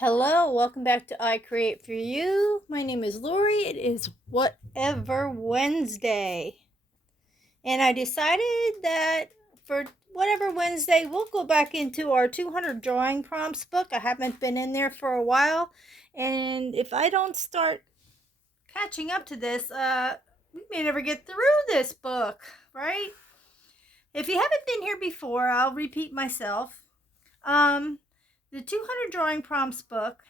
Hello, welcome back to I Create For You. My name is Lori. It is Whatever Wednesday. And I decided that for Whatever Wednesday, we'll go back into our 200 drawing prompts book. I haven't been in there for a while. And if I don't start catching up to this, we may never get through this book, right? If you haven't been here before, I'll repeat myself. The 200 drawing prompts book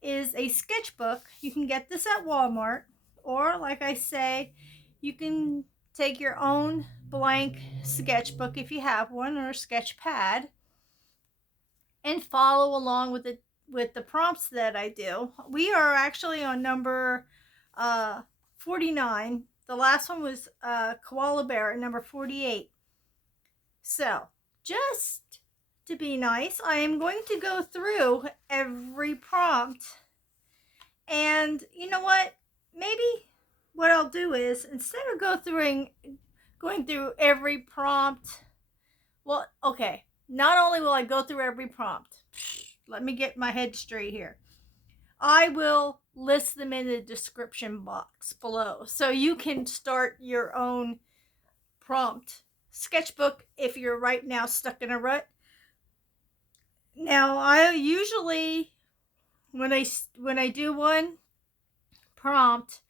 is a sketchbook. You can get this at Walmart, or like I say, you can take your own blank sketchbook if you have one, or a sketch pad, and follow along with the prompts that I do. We are actually on number 49. The last one was koala bear at number 48. So, just to be nice, I am going to go through every prompt. And you know what? Maybe what I'll do is, instead of going through every prompt, well, okay, not only will I go through every prompt, let me get my head straight here. I will list them in the description box below, so you can start your own prompt sketchbook if you're right now stuck in a rut. Now, I usually, when I do one prompt,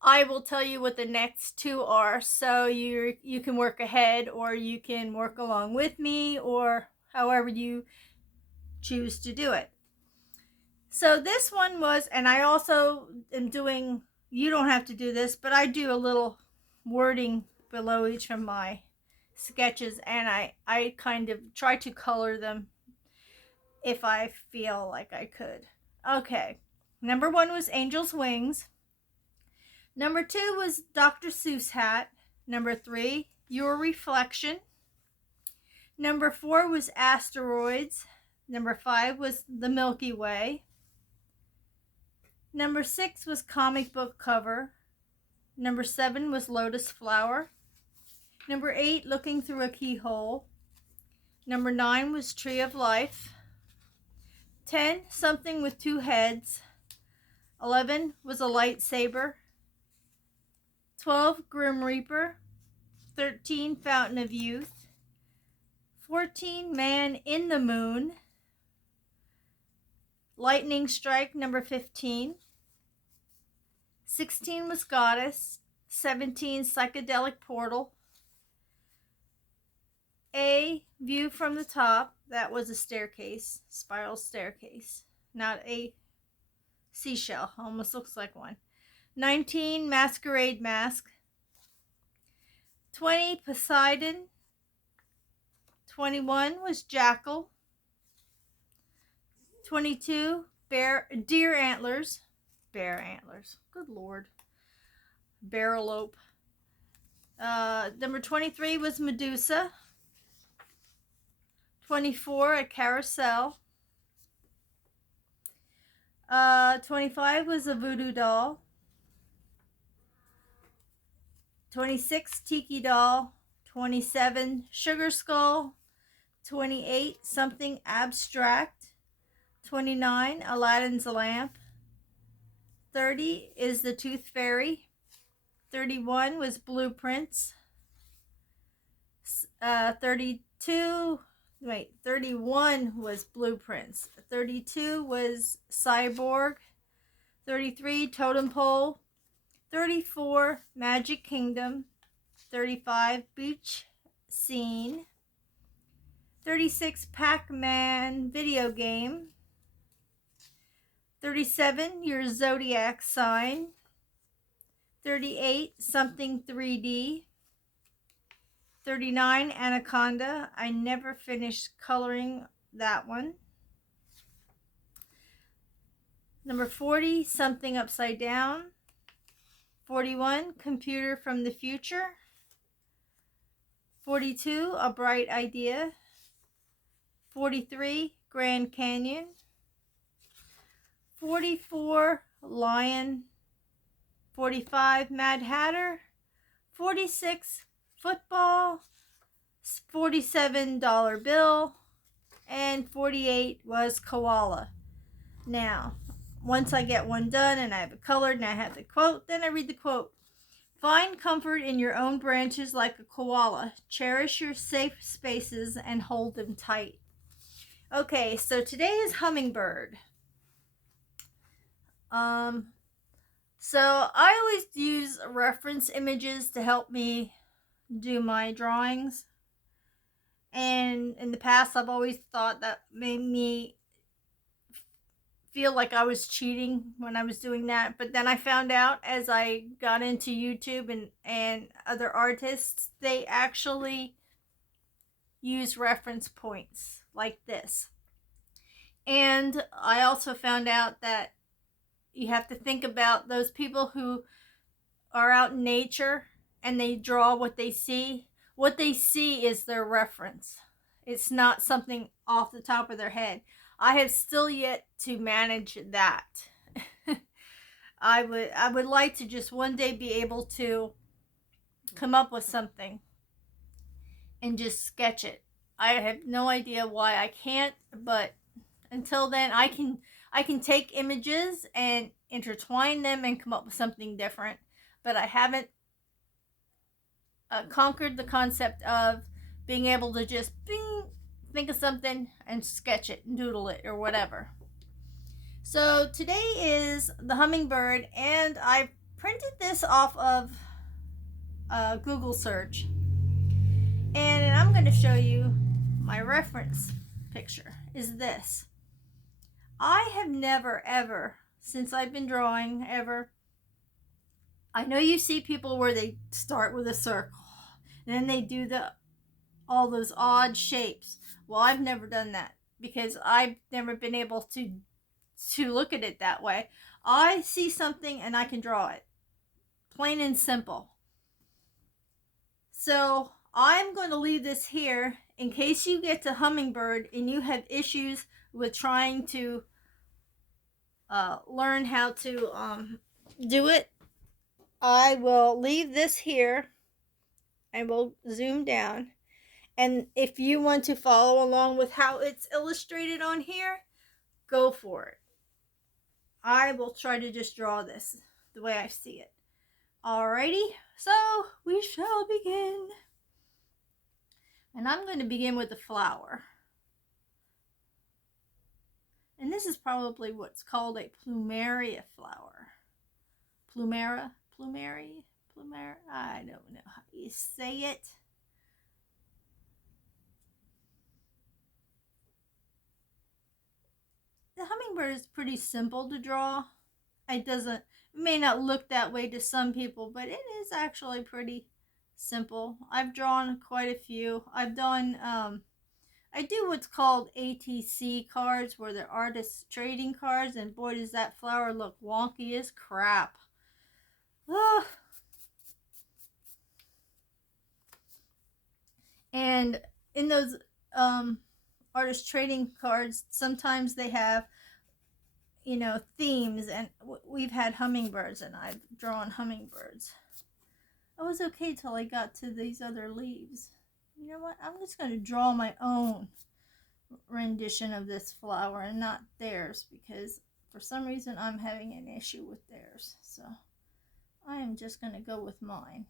I will tell you what the next two are, so you can work ahead, or you can work along with me, or however you choose to do it. So this one was, and I also am doing, you don't have to do this, but I do a little wording below each of my sketches, and I kind of try to color them if I feel like I could. Okay, number 1 was Angel's Wings. Number 2 was Dr. Seuss hat. Number 3, Your Reflection. Number 4 was Asteroids. Number 5 was The Milky Way. Number 6 was Comic Book Cover. Number 7 was Lotus Flower. Number 8, Looking Through a Keyhole. Number 9 was Tree of Life. 10, Something with Two Heads. 11 was a lightsaber. 12, Grim Reaper. 13, Fountain of Youth. 14, Man in the Moon. Lightning Strike, number 15. 16 was Goddess. 17, Psychedelic Portal. A, View from the Top. That was a staircase, spiral staircase, not a seashell. Almost looks like one. 19, Masquerade Mask. 20, Poseidon. 21 was Jackal. 22, Deer Antlers. Bear antlers. Good Lord. Barrelope. Number 23 was Medusa. 24, a carousel. 25 was a voodoo doll. 26, tiki doll. 27, sugar skull. 28, something abstract. 29, Aladdin's lamp. 30 is the tooth fairy. 31 was blueprints. 31 was blueprints. 32 was cyborg. 33, totem pole. 34, Magic Kingdom. 35, beach scene. 36, Pac-Man video game. 37, your zodiac sign. 38, something 3D. 39, Anaconda. I never finished coloring that one. Number 40, something upside down. 41, computer from the future. 42, a bright idea. 43, Grand Canyon. 44, lion. 45, Mad Hatter. 46, football. 47, dollar bill. And 48 was koala. Now, once I get one done and I have it colored and I have the quote, then I read the quote. Find comfort in your own branches like a koala. Cherish your safe spaces and hold them tight. Okay, so today is Hummingbird. So I always use reference images to help me do my drawings. And in the past, I've always thought that made me feel like I was cheating when I was doing that. But then I found out as I got into YouTube and other artists, they actually use reference points like this. And I also found out that you have to think about those people who are out in nature and they draw what they see. What they see is their reference. It's not something off the top of their head. I have still yet to manage that. I would like to just one day be able to come up with something and just sketch it. I have no idea why I can't, but until then I can take images and intertwine them and come up with something different, but I haven't conquered the concept of being able to just think of something and sketch it and doodle it or whatever. So today is the hummingbird, and I printed this off of a Google search, and I'm going to show you my reference picture is this. I have never ever, since I've been drawing ever, I know you see people where they start with a circle and then they do all those odd shapes. Well, I've never done that because I've never been able to look at it that way. I see something and I can draw it. Plain and simple. So I'm going to leave this here in case you get to Hummingbird and you have issues with trying to learn how to do it. I will leave this here. I will zoom down. And if you want to follow along with how it's illustrated on here, go for it. I will try to just draw this the way I see it. Alrighty, so we shall begin. And I'm going to begin with the flower. And this is probably what's called a plumeria flower. Plumera? I don't know how you say it. The hummingbird is pretty simple to draw. It may not look that way to some people, but it is actually pretty simple. I've drawn quite a few. I've done, I do what's called ATC cards, where they're artist trading cards, and boy does that flower look wonky as crap. Ugh. And in those artist trading cards, sometimes they have, themes, and we've had hummingbirds, and I've drawn hummingbirds. I was okay till I got to these other leaves. You know what? I'm just going to draw my own rendition of this flower and not theirs, because for some reason I'm having an issue with theirs. So I am just going to go with mine.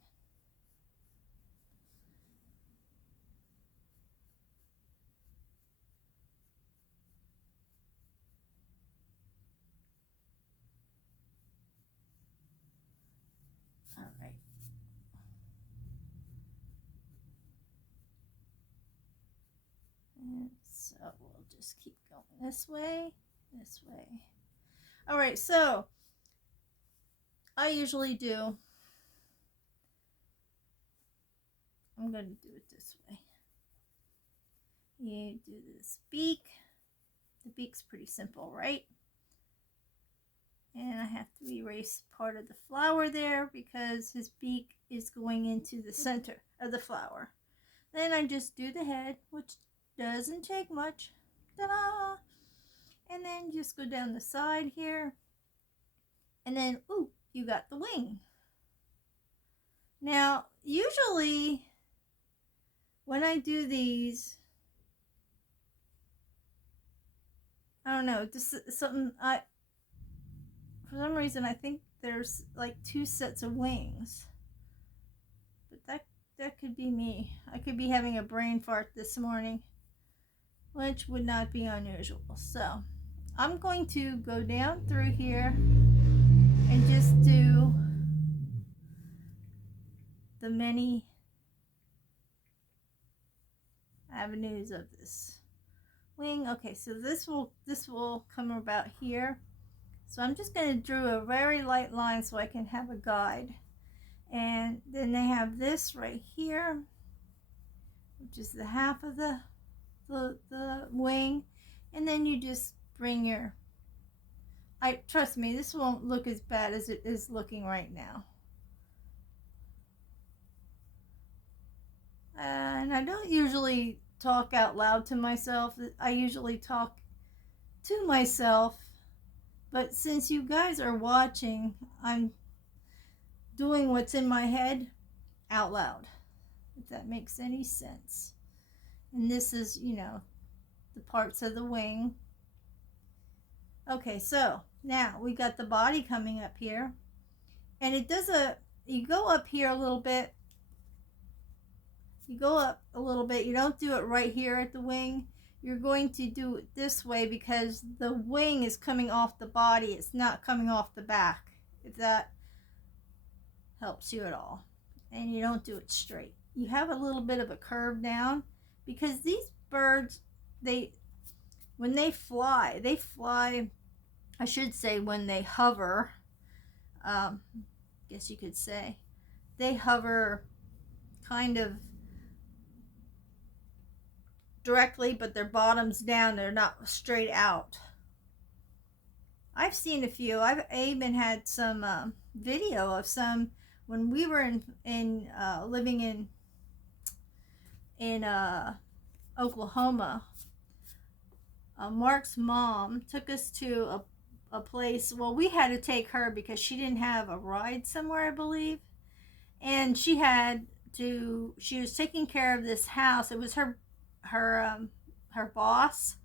And so we'll just keep going this way. All right, so I usually do, I'm going to do it this way. You do this beak. The beak's pretty simple, right? And I have to erase part of the flower there because his beak is going into the center of the flower. Then I just do the head, which doesn't take much. Ta-da! And then just go down the side here. And then, ooh, you got the wing. Now, usually when I do these, I don't know, this is something for some reason I think there's like two sets of wings. But that could be me. I could be having a brain fart this morning, which would not be unusual. So I'm going to go down through here and just do the many avenues of this wing. Okay, so this will come about here. So I'm just going to draw a very light line so I can have a guide. And then they have this right here, which is the half of the wing, and then you just bring your, trust me, this won't look as bad as it is looking right now. And I don't usually talk out loud to myself. I usually talk to myself, but since you guys are watching, I'm doing what's in my head out loud, if that makes any sense. And this is, the parts of the wing. Okay, so now we got the body coming up here, and it does you go up here a little bit. You go up a little bit. You don't do it right here at the wing. You're going to do it this way because the wing is coming off the body. It's not coming off the back, if that helps you at all. And you don't do it straight. You have a little bit of a curve down because these birds, when they fly, I should say when they hover, guess you could say, they hover kind of directly, but their bottom's down. They're not straight out. I've seen a few. I even had some video of some when we were living in Oklahoma. Mark's mom took us to a place. Well, we had to take her because she didn't have a ride somewhere, I believe, and she was taking care of this house. It was her boss,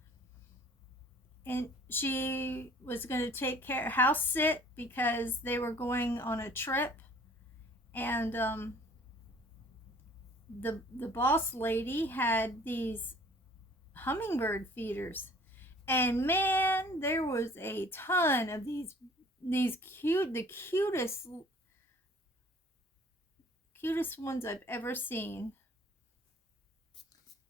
and she was going to take care house sit because they were going on a trip, and the boss lady had these hummingbird feeders, and man, there was a ton of these the cutest ones I've ever seen.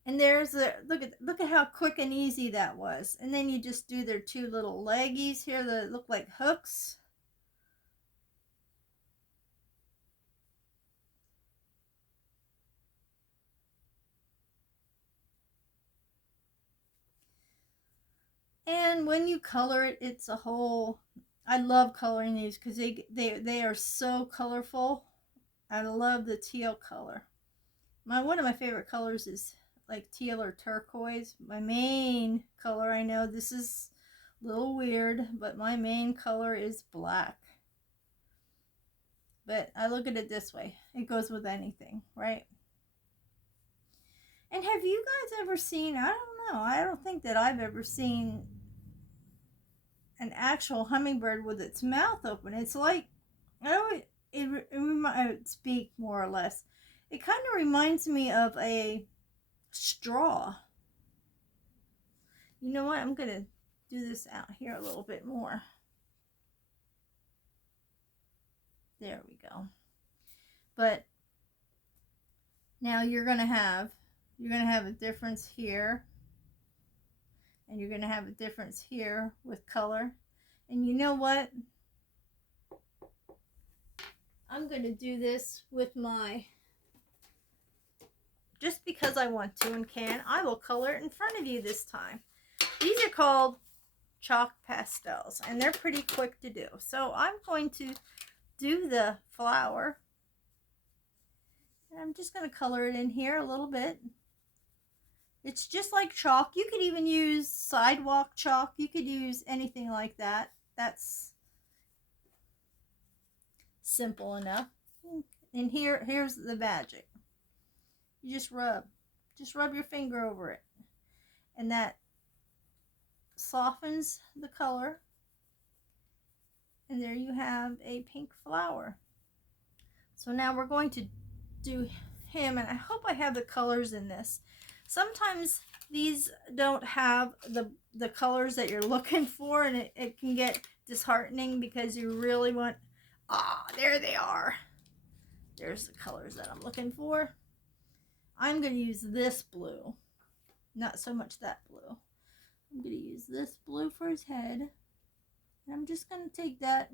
And there's look at how quick and easy that was. And then you just do their two little leggies here that look like hooks. And when you color it, it's a whole, I love coloring these because they are so colorful. I love the teal color. One of my favorite colors is like teal or turquoise. My main color, I know this is a little weird, but my main color is black. But I look at it this way. It goes with anything, right? And have you guys ever seen, I don't know, I don't think that I've ever seen an actual hummingbird with its mouth open. It's like, I would speak more or less. It kind of reminds me of a straw. You know what? I'm going to do this out here a little bit more. There we go. But now you're going to have a difference here. And you're going to have a difference here with color. And you know what? I'm going to do this with just because I want to and can, I will color it in front of you this time. These are called chalk pastels, and they're pretty quick to do. So I'm going to do the flower. And I'm just going to color it in here a little bit. It's just like chalk. You could even use sidewalk chalk. You could use anything like that. That's simple enough. And here's the magic. You just rub your finger over it. And that softens the color. And there you have a pink flower. So now we're going to do him, and I hope I have the colors in this. Sometimes these don't have the colors that you're looking for, and it can get disheartening because you really want, there they are. There's the colors that I'm looking for. I'm going to use this blue, not so much that blue. I'm going to use this blue for his head. And I'm just going to take that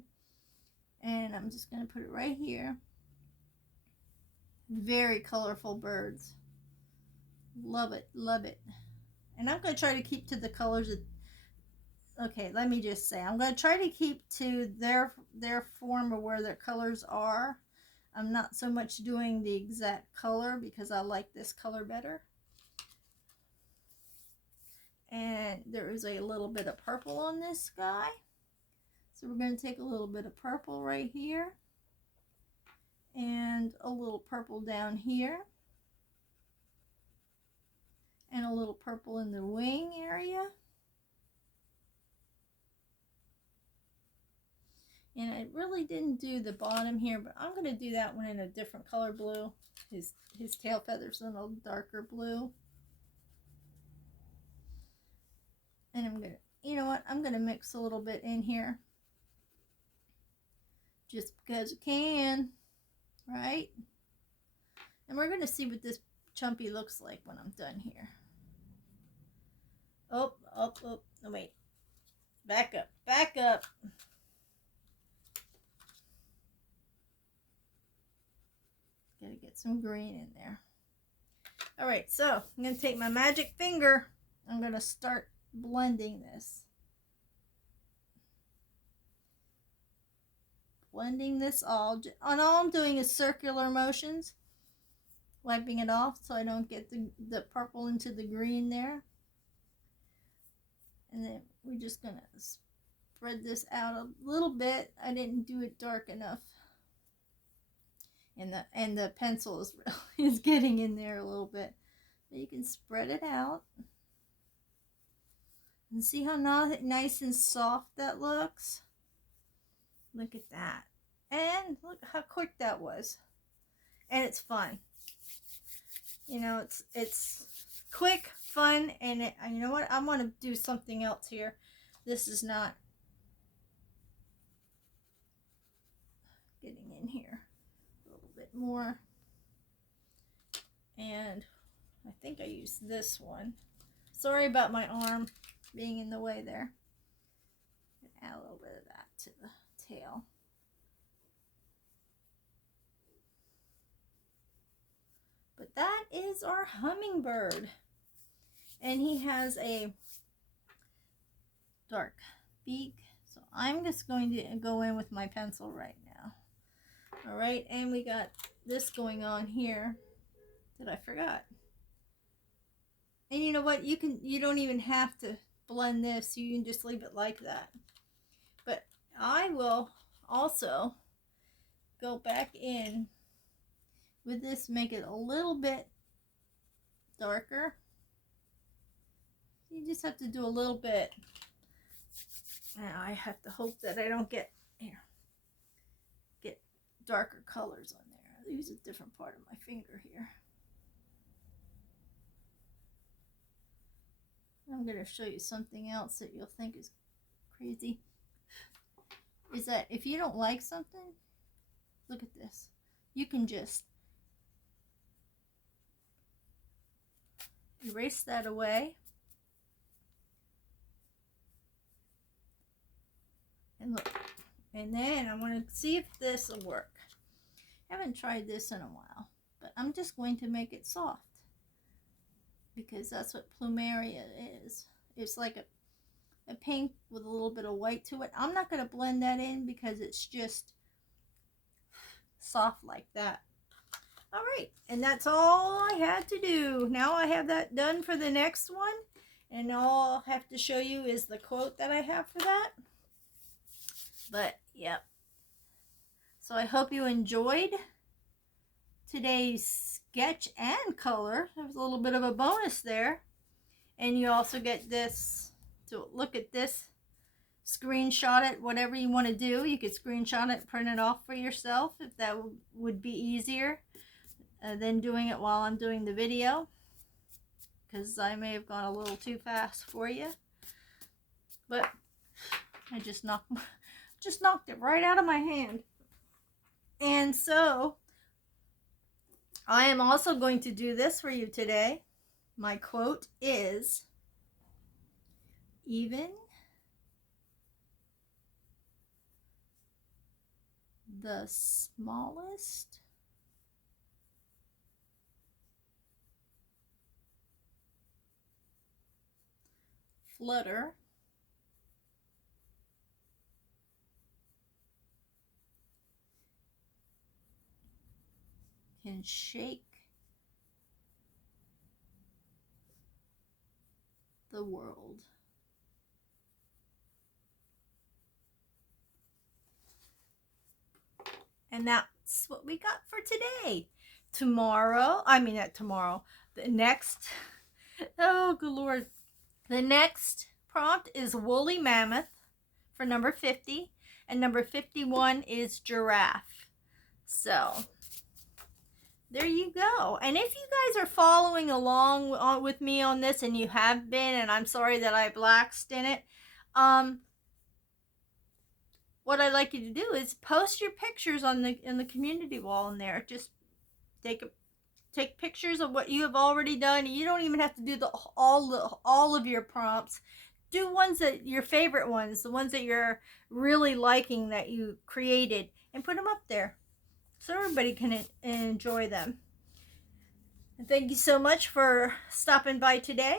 and I'm just going to put it right here. Very colorful birds. Love it, love it. And I'm going to try to keep to the colors of, okay, let me just say, I'm going to try to keep to their form of where their colors are. I'm not so much doing the exact color because I like this color better. And there is a little bit of purple on this guy. So we're going to take a little bit of purple right here. And a little purple down here. And a little purple in the wing area. And I really didn't do the bottom here, but I'm going to do that one in a different color blue. His tail feathers in a darker blue. And I'm going to, you know what, I'm going to mix a little bit in here. Just because you can, right? And we're going to see what this chumpy looks like when I'm done here. Oh, wait. Back up, back up. Gotta get some green in there. All right, so I'm gonna take my magic finger. I'm gonna start blending this. Blending this all, and all I'm doing is circular motions. Wiping it off so I don't get the purple into the green there. And then we're just gonna spread this out a little bit. I didn't do it dark enough. And the pencil is getting in there a little bit. But you can spread it out. And see how nice and soft that looks? Look at that. And look how quick that was. And it's fun. You know, it's quick, fun, and you know what? I want to do something else here. This is not getting in here. More, and I think I used this one. Sorry about my arm being in the way there. Add a little bit of that to the tail. But that is our hummingbird, and he has a dark beak, so I'm just going to go in with my pencil right now. All right, and we got this going on here that I forgot. And you know what? You don't even have to blend this. You can just leave it like that. But I will also go back in with this, make it a little bit darker. You just have to do a little bit. Now I have to hope that I don't get darker colors on there. I'll use a different part of my finger here. I'm going to show you something else that you'll think is crazy. Is that if you don't like something, look at this. You can just erase that away. And look. And then I want to see if this will work. I haven't tried this in a while, but I'm just going to make it soft because that's what plumeria is. It's like a pink with a little bit of white to it. I'm not going to blend that in because it's just soft like that. All right, and that's all I had to do. Now I have that done for the next one, and all I'll have to show you is the quote that I have for that. But, yep. So I hope you enjoyed today's sketch and color. There was a little bit of a bonus there. And you also get this to look at this, screenshot it, whatever you want to do. You could screenshot it, print it off for yourself if that would be easier than doing it while I'm doing the video, because I may have gone a little too fast for you. But I just knocked it right out of my hand. And so I am also going to do this for you today. My quote is, even the smallest flutter can shake the world. And that's what we got for today. The next, oh good Lord. The next prompt is woolly mammoth for number 50, and number 51 is giraffe. So there you go. And if you guys are following along with me on this, and you have been, and I'm sorry that I blaxed in it, what I'd like you to do is post your pictures on the community wall in there. Just take pictures of what you have already done. You don't even have to do all of your prompts. Do ones that your favorite ones, the ones that you're really liking that you created, and put them up there so everybody can enjoy them. And thank you so much for stopping by today.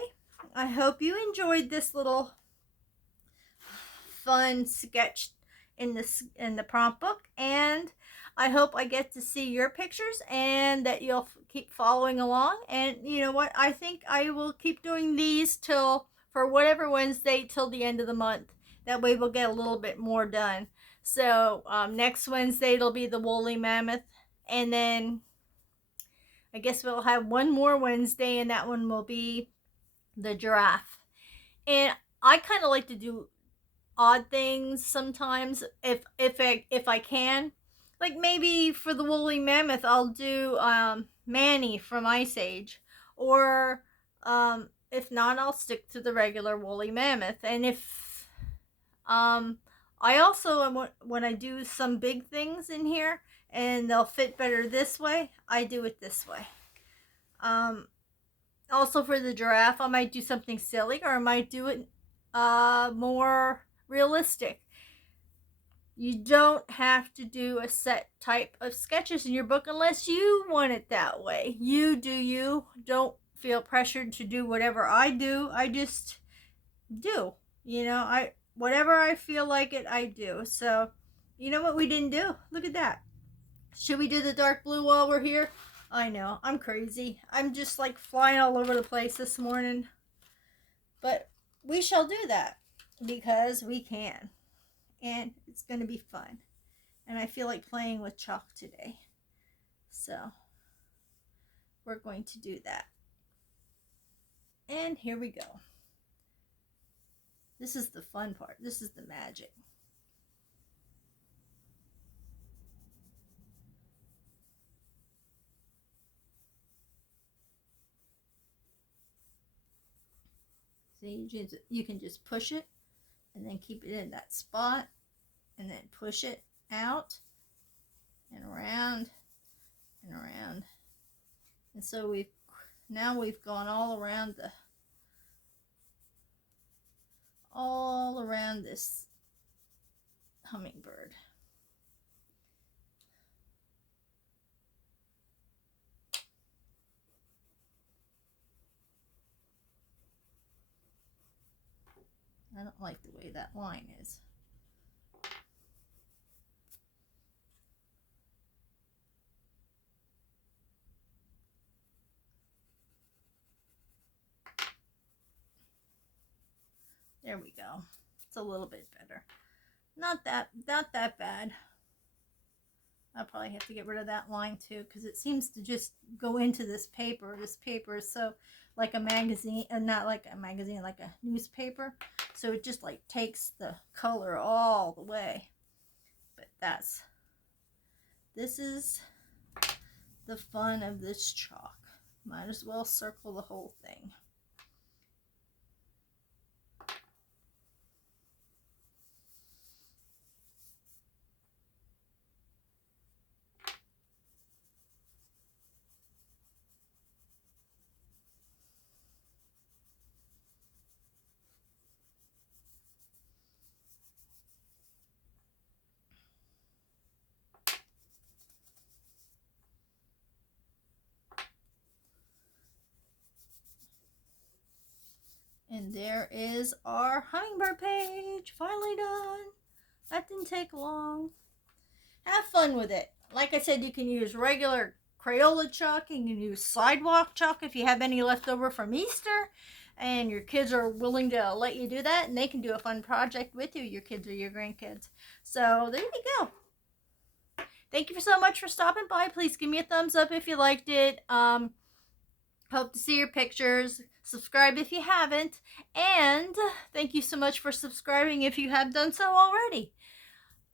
I hope you enjoyed this little fun sketch in the prompt book, and I hope I get to see your pictures and that you'll keep following along. And you know what, I think I will keep doing these for whatever Wednesday till the end of the month. That way we'll get a little bit more done. So next Wednesday it'll be the woolly mammoth, and then I guess we'll have one more Wednesday, and that one will be the giraffe. And I kind of like to do odd things sometimes if I can. Like maybe for the woolly mammoth I'll do Manny from Ice Age, or if not, I'll stick to the regular woolly mammoth. And if I also, when I do some big things in here and they'll fit better this way, I do it this way. Also for the giraffe, I might do something silly, or I might do it more realistic. You don't have to do a set type of sketches in your book unless you want it that way. You do you. Don't feel pressured to do whatever I do. I just do. You know, whatever I feel like it, I do. So, you know what we didn't do? Look at that. Should we do the dark blue while we're here? I know, I'm crazy. I'm just like flying all over the place this morning. But we shall do that because we can. And it's going to be fun. And I feel like playing with chalk today. So we're going to do that. And here we go. This is the fun part. This is the magic. See, you can just push it and then keep it in that spot, and then push it out and around and around. And so we've gone all around this hummingbird. I don't like the way that line is. There we go. It's a little bit better. Not that bad. I'll probably have to get rid of that line too, because it seems to just go into this paper. This paper is so, like a magazine, not like a magazine, like a newspaper. So it just like takes the color all the way. But this is the fun of this chalk. Might as well circle the whole thing. And there is our Hummingbird page, finally done. That didn't take long. Have fun with it. Like I said, you can use regular Crayola chalk, you can use sidewalk chalk if you have any left over from Easter, and your kids are willing to let you do that, and they can do a fun project with you, your kids or your grandkids. So there you go. Thank you so much for stopping by. Please give me a thumbs up if you liked it. Hope to see your pictures. Subscribe if you haven't. And thank you so much for subscribing if you have done so already.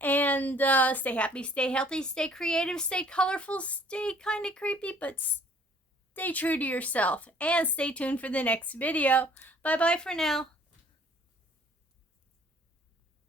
And stay happy, stay healthy, stay creative, stay colorful, stay kind of creepy, but stay true to yourself. And stay tuned for the next video. Bye-bye for now.